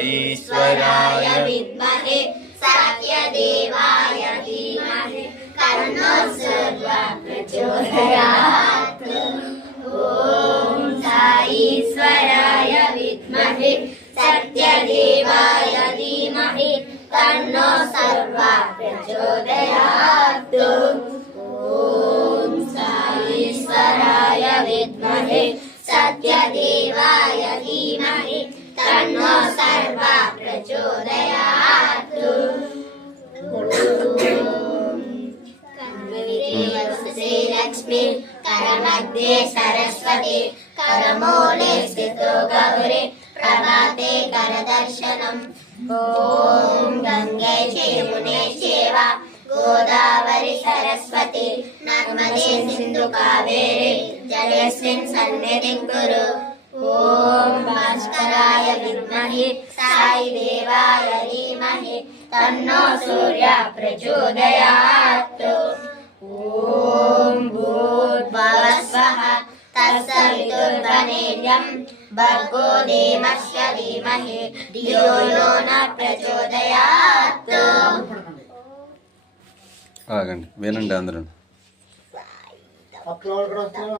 ईश्वराय विद्महे सत्यदेवाय धीमहि तन्नो सूर्यः प्रचोदयात्। ॐ ईश्वराय विद्महे सत्यदेवाय धीमहि तन्नो सूर्यः प्रचोदयात्। ॐ ईश्वराय विद्महे सत्यदेवाय धीमहि तन्नो सूर्यः प्रचोदयात्। वरदे लक्ष्मी करमध्ये सरस्वती करमूले स्थितो गौरी प्रभाते करदर्शनम्। ॐ गंगे यमुने चैव गोदावरी सरस्वती नर्मदे सिन्धु कावेरी जलेऽस्मिन् सन्निधिं कुरु। ॐ भास्कराय विद्महे साई देवाय धीमहि तन्नो सूर्यः प्रचोदयात्। ॐ भूर्भुवः स्वः तत्सवितुर्वरेण्यं भर्गो देवस्य धीमहि धियो यो न प्रचोदयात्। ఆగండి వినండి అందరూ.